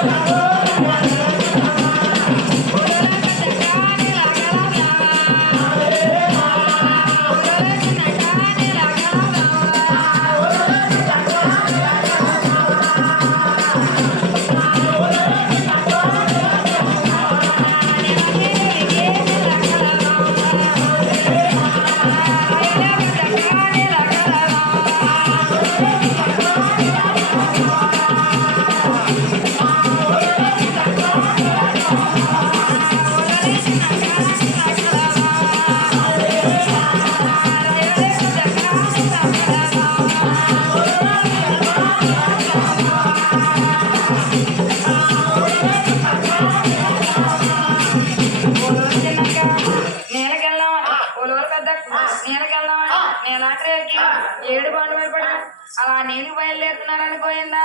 Yeah. బయలుదేరుతున్నాను అనుకోయిందా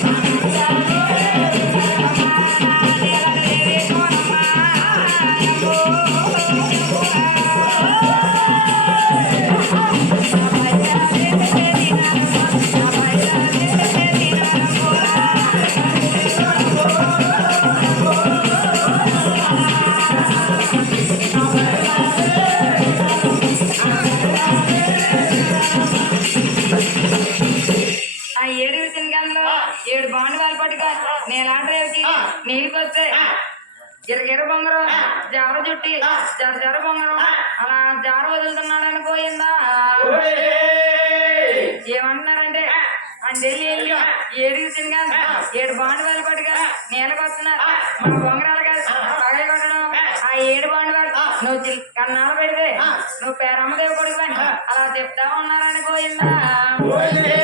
Wait.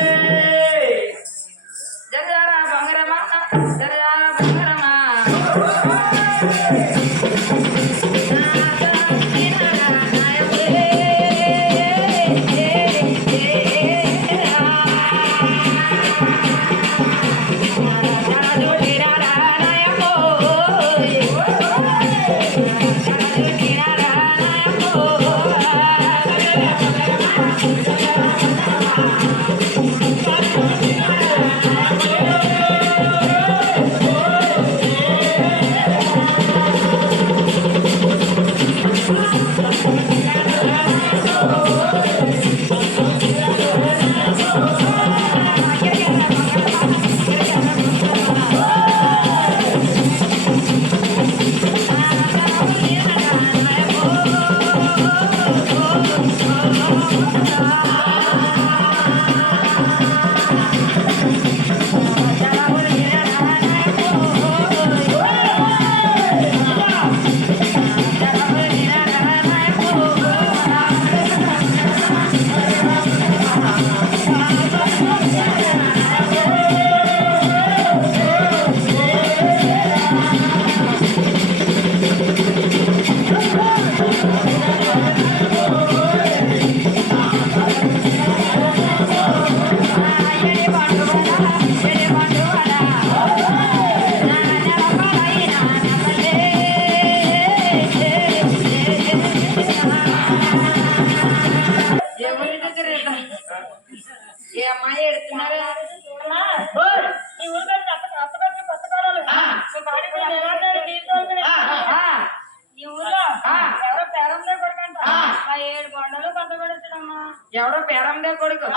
ఎవడో పేరందే కొడుకు.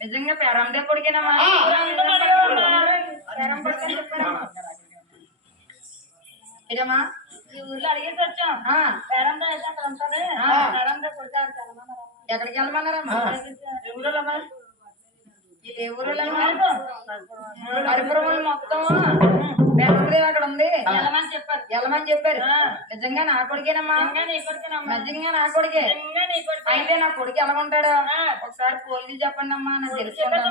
నిజంగా పేరందే కొడుకేనమ్మా. ఇదమ్మా ఈ ఊర్లో అడిగేసి వచ్చాం. పేరందే అయితే అక్కడ ఉంటుంది. కొడుకు ఎక్కడికి వెళ్ళమన్నారమ్మా? ఊళ్ళో ఏ మొత్తం బెంగళూరు అక్కడ ఉంది. వెళ్ళమని చెప్పారు. వెళ్ళమని చెప్పారు. నిజంగా నా కొడుకేనమ్మా. నిజంగా నా కొడుకే ఇంకా నీ కొడుకు. అయితే నా కొడుకు. ఎలా ఉంటాడు? ఒకసారి పోలీసు చెప్పండి అమ్మా నాకు తెలుసుకుంటాను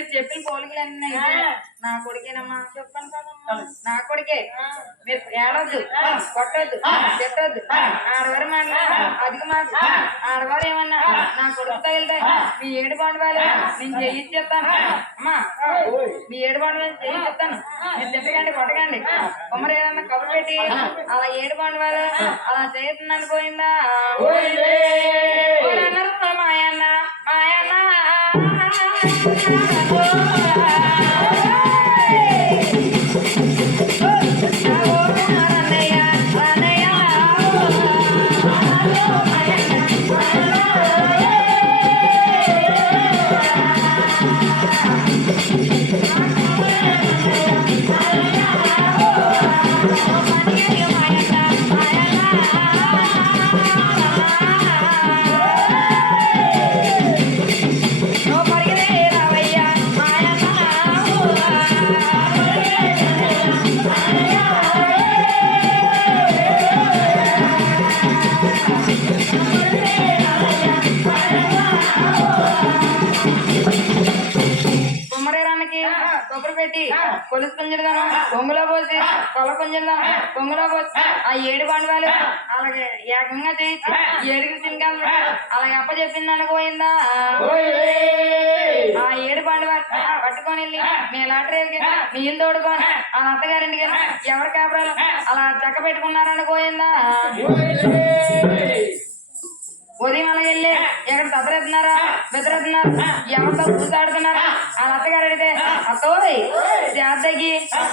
మీరు చెప్పిన పోలికలన్నీ అయితే నా కొడుకేనమ్మా. చెప్పాను కదమ్మా. నా కొడుకే. మీరు ఏడొద్దు. కొట్టొద్దు. తిట్టొద్దు. ఆడవారు మాట అధిక మాట ఆడవారు ఏమన్నా నా కొడుకు తగిలితే మీ ఏడు పండుగలు నేను చేయిచ్చేస్తాను అమ్మా మీ ఏడు పండుగలు చేయిస్తాను మీరు తిట్టకండి కొట్టకండి. కొమ్మరు ఏదన్నా కబురు పెట్టి అలా ఏడు పండుగలు అలా చేస్తున్నాను పోయిందా? మాయన్న మాయన్న. Oh, oh, oh, oh, కుమ్మరేరానికి కొబ్బరి పెట్టి కొలుసు కుంజలుగాను పొంగులో పోసి కొల కుంజల్లో పొంగులో పోసి ఆ. ఏడు బండవాళ్ళు అలాగే ఏకంగా చేయించి ఏడుగురు తినగలరు అలాగే అప్ప చెప్పింది అనుకోయిందా ఆ ఏడు బండవాళ్ళు పట్టుకొని వెళ్ళి మీ లాటరీకి నీళ్ళు తోడుకొని ఆ. అత్తగారింటికి ఎవరి కాపురాలు? అలా చక్క పెట్టుకున్నారనుకోయిందా ఉదయం అలాగెళ్ళి ఎక్కడ తదరెత్తున్నారా బెదరెత్తున్నారు ఎవరితో కూతాడుతున్నారా వాళ్ళ అత్తగారు అడిగితే అత్తోయ్ జాతకి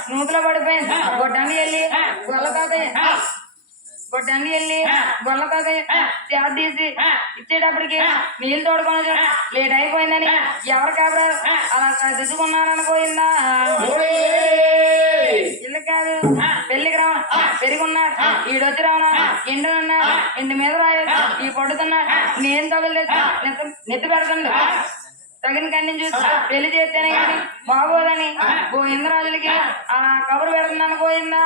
నూతులో పడిపోయింది గొడ్డానికి వెళ్ళి గొల్ల తాతయ్య గొడ్డానికి వెళ్ళి గొల్ల తాతయ్య చేత తీసి ఇచ్చేటప్పటికి నీళ్ళు తోడుకొని లేట్ అయిపోయిందని ఎవరు కాబరా అలా దిద్దుకున్నారనుకోయిందా ఇల్లు కాదు పెళ్ళికి రావడం పెరుగున్నాడు. ఈడొచ్చి రావడం ఎండున్నాడు ఇంటి మీద రాయదు ఈ పడుతున్నాడు నేను తగలేదు నెత్తి పెడుతుండు తగిన కన్ను చూసి పెళ్ళి చేస్తేనే కానీ బాగోదని గోవిందరాజులకి ఆ. కబురు పెడుతున్నాను పోయిందా